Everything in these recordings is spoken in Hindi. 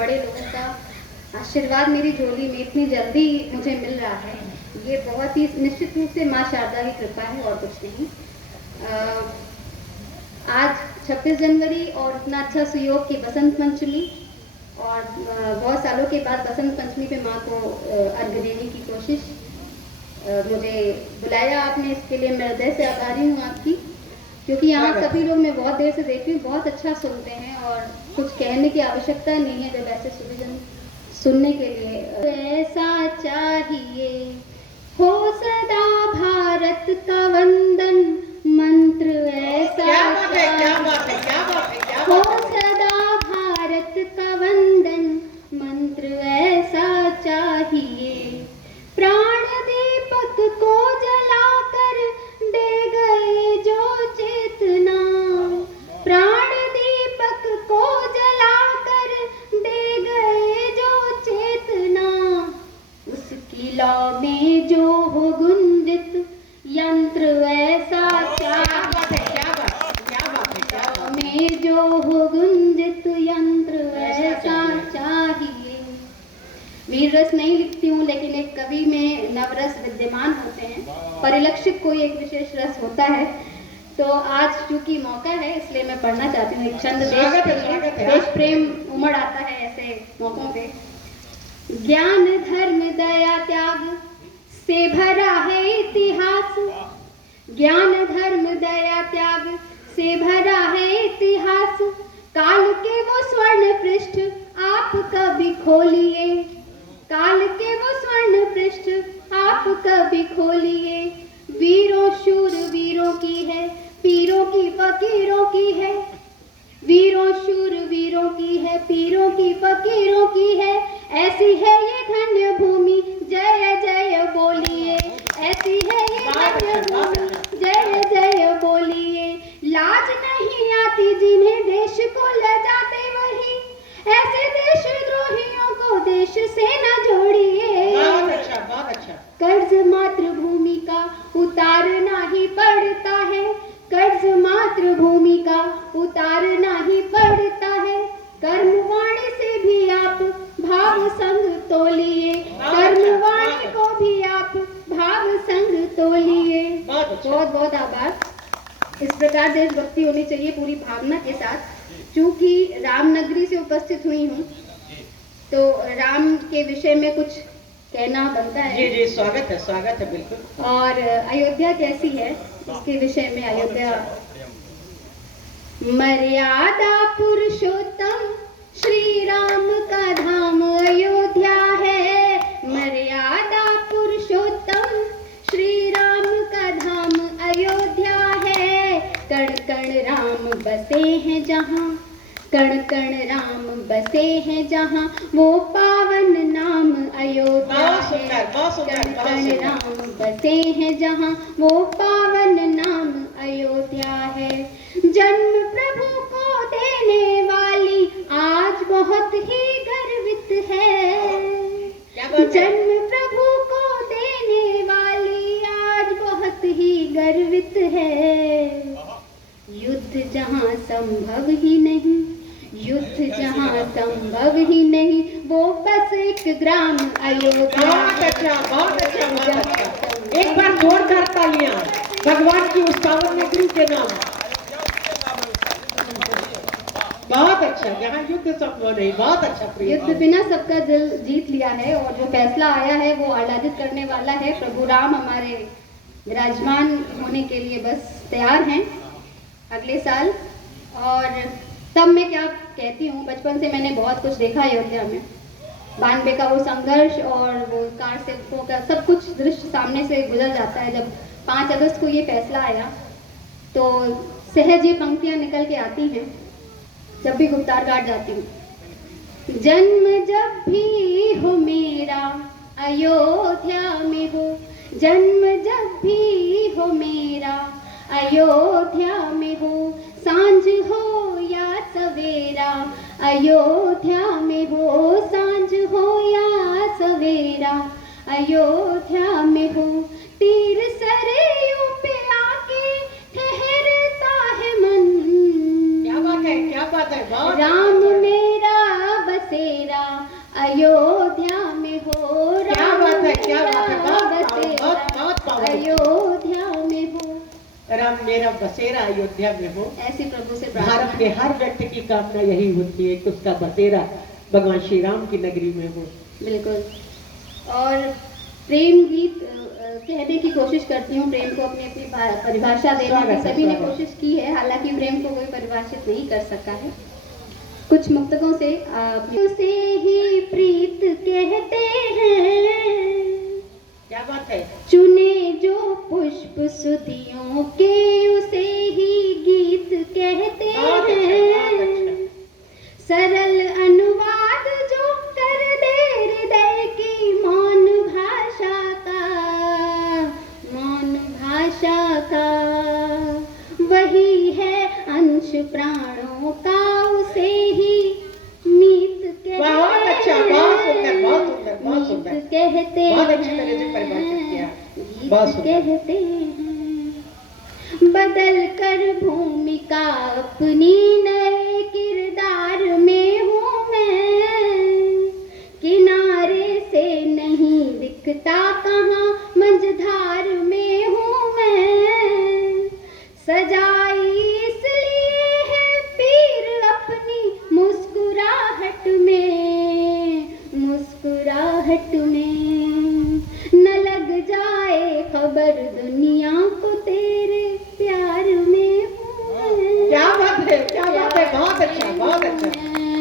बड़े लोगों का आशीर्वाद मेरी झोली में इतनी जल्दी मुझे मिल रहा है, ये बहुत ही निश्चित रूप से माँ शारदा की कृपा है और कुछ नहीं। आज 26 जनवरी और इतना अच्छा सुयोग की बसंत पंचमी, और बहुत सालों के बाद बसंत पंचमी पे माँ को अर्घ्य देने की कोशिश, मुझे बुलाया आपने, इसके लिए मैं हृदय से आभारी हूँ आपकी, क्योंकि यहाँ सभी लोग मैं बहुत देर से देख रही हूँ, बहुत अच्छा सुनते हैं और कुछ कहने की आवश्यकता नहीं है जब ऐसे सुविजन सुनने के लिए। ऐसा चाहिए हो सदा भारत का वंदन मंत्र, ऐसा हो सदा भारत का वंदन मंत्र, ऐसा चाहिए। प्राण दीपक को जलाकर दे गए जो चेतना, प्राण दीपक को जलाकर दे गए जो चेतना, उसकी लौ में जो हो गुंजित यंत्र, ऐसा में जो हो गुंजित यंत्र, ऐसा चाहिए। वीर रस नहीं लिखती हूँ, लेकिन एक कवि में नवरस विद्यमान होते हैं, परिलक्षित कोई एक विशेष रस होता है। तो आज चूंकि मौका है इसलिए मैं पढ़ना चाहती हूँ एक छंद। देश प्रेम उमड़ आता है ऐसे मौकों पे। ज्ञान धर्म दया त्याग से भरा है इतिहास, ज्ञान धर्म दया त्याग से भरा है इतिहास, काल के वो स्वर्ण पृष्ठ आप कभी खोलिए, काल के वो स्वर्ण पृष्ठ आप कभी खोलिए। वीरों शूर वीरों की है, पीरों की फकीरों की है, वीरों शूर वीरों की है, पीरों की फकीरों की है, ऐसी है ये धन्य भूमि, जय जय बोलिए, ऐसी है ये धन्य भूमि, जय जय बोलिए। लाज नहीं आती जिन्हें देश को लजाते वही, ऐसे देशद्रोहियों को देश से न जोड़िए। बहुत अच्छा। कर्ज मातृभूमि का उतारना ही पड़ता है, कर्ज मातृभूमि का उतारना ही पड़ता है। कर्मवाणी से भी आप भाव संग तोलिए, कर्मवाणी को भी आप भाव संग तोलिए। बहुत बहुत आभार। इस प्रकार देशभक्ति होनी चाहिए पूरी भावना के साथ। चूंकि रामनगरी से उपस्थित हुई हूँ तो राम के विषय में कुछ कहना बनता है। जी स्वागत है बिल्कुल। और अयोध्या कैसी है इसके विषय में। अयोध्या मर्यादा पुरुषोत्तम श्री राम का धाम अयोध्या है, मर्यादा पुरुषोत्तम श्री राम का धाम अयोध्या है। कण कण राम बसे हैं जहाँ, कण कण राम बसे हैं जहाँ, वो पावन नाम अयोध्या है। कण कण राम बसे हैं जहाँ, वो पावन नाम अयोध्या है। जन्म प्रभु को देने वाली आज बहुत ही गर्वित है, जन्म प्रभु को देने वाली आज बहुत ही गर्वित है। युद्ध जहाँ संभव ही नहीं, युद्ध जहाँ संभव ही नहीं, वो बस एक ग्राम अयोध्या। बहुत अच्छा। एक बार जोरदार तालियां भगवान की उस पावन नगरी के नाम। बहुत अच्छा। यहाँ युद्ध संभव नहीं, बहुत अच्छा। युद्ध बिना सबका दिल जीत लिया है, और जो फैसला आया है वो आह्लादित करने वाला है। प्रभु राम हमारे विराजमान होने के लिए बस तैयार हैं अगले साल। और तब मैं क्या कहती हूँ, बचपन से मैंने बहुत कुछ देखा अयोध्या में। 92 का वो संघर्ष और वो कार सेवकों का सब कुछ दृश्य सामने से गुजर जाता है। जब 5 अगस्त को ये फैसला आया तो सहज ये पंक्तियाँ निकल के आती हैं जब भी गुप्तार घाट जाती हूँ। जन्म जब भी हो मेरा अयोध्या में हो, जन्म जब भी हो मेरा अयोध्या में हो, सांझ हो या सवेरा अयोध्या में हो, सांझ हो या सवेरा अयोध्या में हो। तीर सरयू पे आके ठहरता है मन, क्या बात है। राम मेरा बसेरा कारण मेरा बसेरा अयोध्या में हो। ऐसी प्रभु से भारत प्रार्थना के है। हर व्यक्ति की कामना यही होती है कि उसका बसेरा भगवान श्री राम की नगरी में हो। बिल्कुल। और प्रेम गीत कहने की कोशिश करती हूँ, प्रेम को अपनी अपनी परिभाषा देने स्वागत की है, सभी ने स्वागत। कोशिश की है, हालांकि प्रेम को कोई परिभाषित नहीं कर सका है। कुछ मुक्तकों से उसे ही प्रीत कहते हैं, क्या बात है। चुने जो पुष्प सुधियों के उसे ही गीत कहते बहुत अच्छा, बहुत हैं, अच्छा। सरल अनुवाद जो कर दे हृदय की मौन भाषा का वही है अंश प्राणों का, उसे ही मीत कहते हैं। बहुत अच्छा, बहुत सुंदर, बहुत सुंदर, बहुत सुंदर। मीत कहते बहुत अच्छी तरह से परिभाषित किया। गीत बहुत सुंदर। कहते हैं। बदल कर भूमिका अपनी नए किरदार में हूँ मैं, किनारे से नहीं दिखता कहाँ मझधार में हूँ मैं, सजाई इसलिए है पीर अपनी मुस्कुराहट में न लग जाए खबर दुनिया को तेरे प्यार में हूँ मैं। क्या बात है, क्या बात है। बहुत अच्छा, बहुत अच्छा,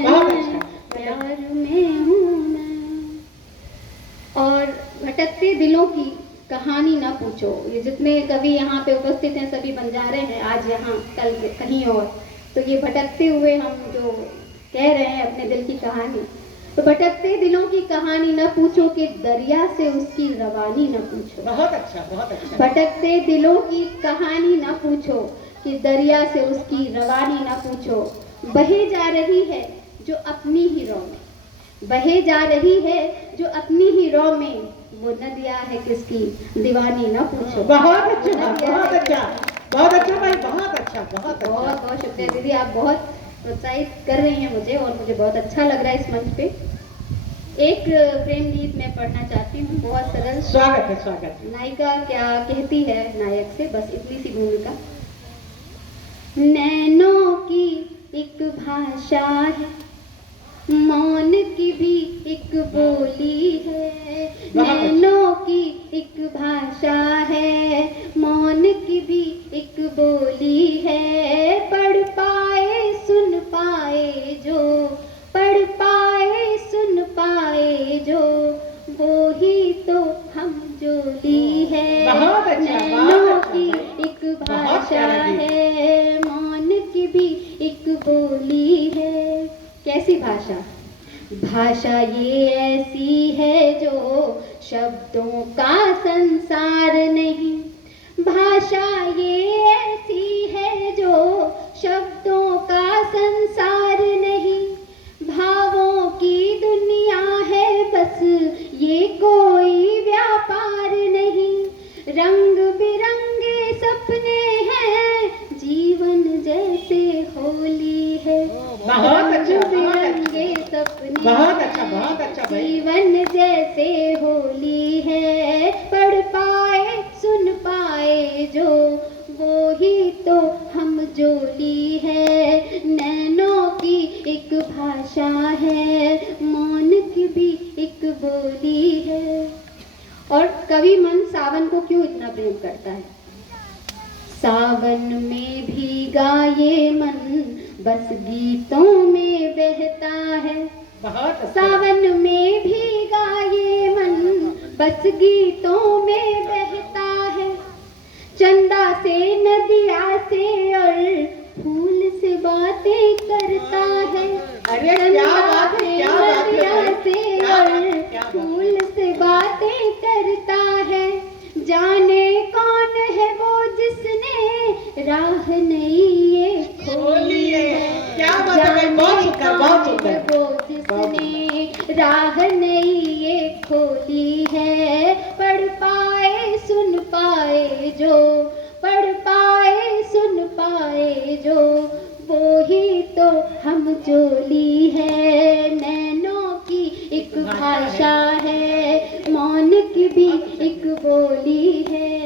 बहुत अच्छा। प्यार में हूँ मैं। और भटकते दिलों की कहानी ना पूछो, ये जितने कवि यहाँ पे उपस्थित हैं सभी बंजारे हैं, आज यहाँ कल कहीं और, तो ये भटकते हुए हम जो कह रहे हैं अपने दिल की कहानी, तो भटकते दिलों की कहानी ना पूछो कि दरिया से उसकी रवानी ना पूछो। बहुत अच्छा, बहुत अच्छा। भटकते दिलों की कहानी ना पूछो कि दरिया से उसकी रवानी ना पूछो, बहे जा रही है जो अपनी ही रौ में, बहे जा रही है जो अपनी ही रौ में, वो नदिया है किसकी दीवानी ना पूछो। बहुत अच्छा, बहुत अच्छा, बहुत अच्छा भाई, बहुत अच्छा, बहुत अच्छा। बहुत बहुत शुक्रिया दीदी, आप बहुत प्रोत्साहित कर रही हैं मुझे और मुझे बहुत अच्छा लग रहा है इस मंच पे। एक प्रेम गीत मैं पढ़ना चाहती हूँ, बहुत सरल। स्वागत है, स्वागत है। नायिका क्या कहती है नायक से, बस इतनी सी भूमिका। नैनों की एक भाषा है, मौन की भी एक बोली है, नैनों की एक भाषा है, मौन की भी एक बोली है, पढ़ पाए सुन पाए जो, पढ़ पाए सुन पाए जो, वो ही तो हम जोली है। बहुत अच्छा, नैनों बहुत अच्छा, की बहुत एक प्यारा भाषा गीत। है, मौन की भी एक बोली है। कैसी भाषा? भाषा ये ऐसी है जो शब्दों का संसार नहीं, भाषा ये ऐसी है जो शब्दों का संसार नहीं, भावों की दुनिया है बस ये कोई व्यापार नहीं, रंग बिरंगे सपने हैं जीवन जैसे होली है, बहुत अच्छा, रंग बहुत बिरंगे अच्छा, सपने बहुत अच्छा, बहुत अच्छा भाई। जीवन जैसे होली है, पढ़ पाए सुन पाए जो, वो ही तो हम जोली है। नैनों की एक भाषा है, मौन की भी एक बोली है। और कवि मन सावन को क्यों इतना प्रेम करता है? सावन में भीगा ये मन बस गीतों में बहता है, बहुत अच्छा। सावन में भीगा ये मन बस गीतों में बहता है, चंदा से नदिया से और फूल से बातें करता है, अरे क्या बात है, क्या बात है नदिया भाई, से क्या बात और है, क्या बात है। फूल से बातें करता है, जाने कौन है वो जिसने राह नई ये खोली है। क्या बात है भाई, बहुत सुंदर, बहुत सुंदर। वो जिसने राह नई ये खोली है, पढ़ पाए सुन पाए जो, पढ़ पाए सुन पाए जो, वो ही तो हम जोली है। नैनों की एक भाषा है, मौन की भी एक बोली है।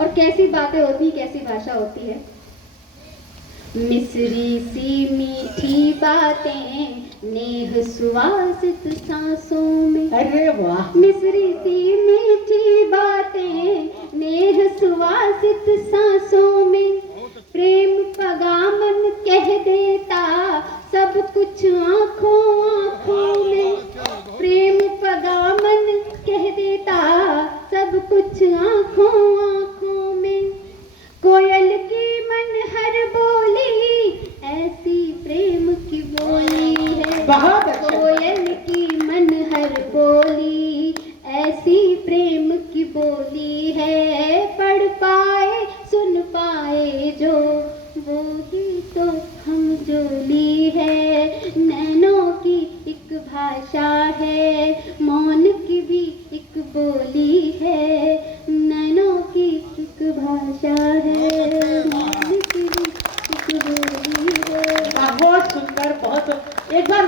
और कैसी बातें होती, कैसी भाषा होती है। मिस्री सी मीठी बातें नेह सुवासित सांसों में, अरे वाह, मिस्री सी मीठी बातें नेह सुवासित सांसों में, प्रेम पगामन कह देता सब कुछ आंखों आंखों में, प्रेम पगामन कह देता सब कुछ आंखों आंखों में, कोयल की मन हर बोली ऐसी प्रेम की बोली है, बहुत अच्छा। कोयल की मन हर बोली ऐसी प्रेम की बोली है, पढ़ पाए सुन पाए जो वो ही तो हम जोली है, नैनों की एक भाषा है, मौन की भी एक बोली है, नैनों की एक भाषा है, मौन की भी एक बोली है। बहुत सुंदर, बहुत। एक बार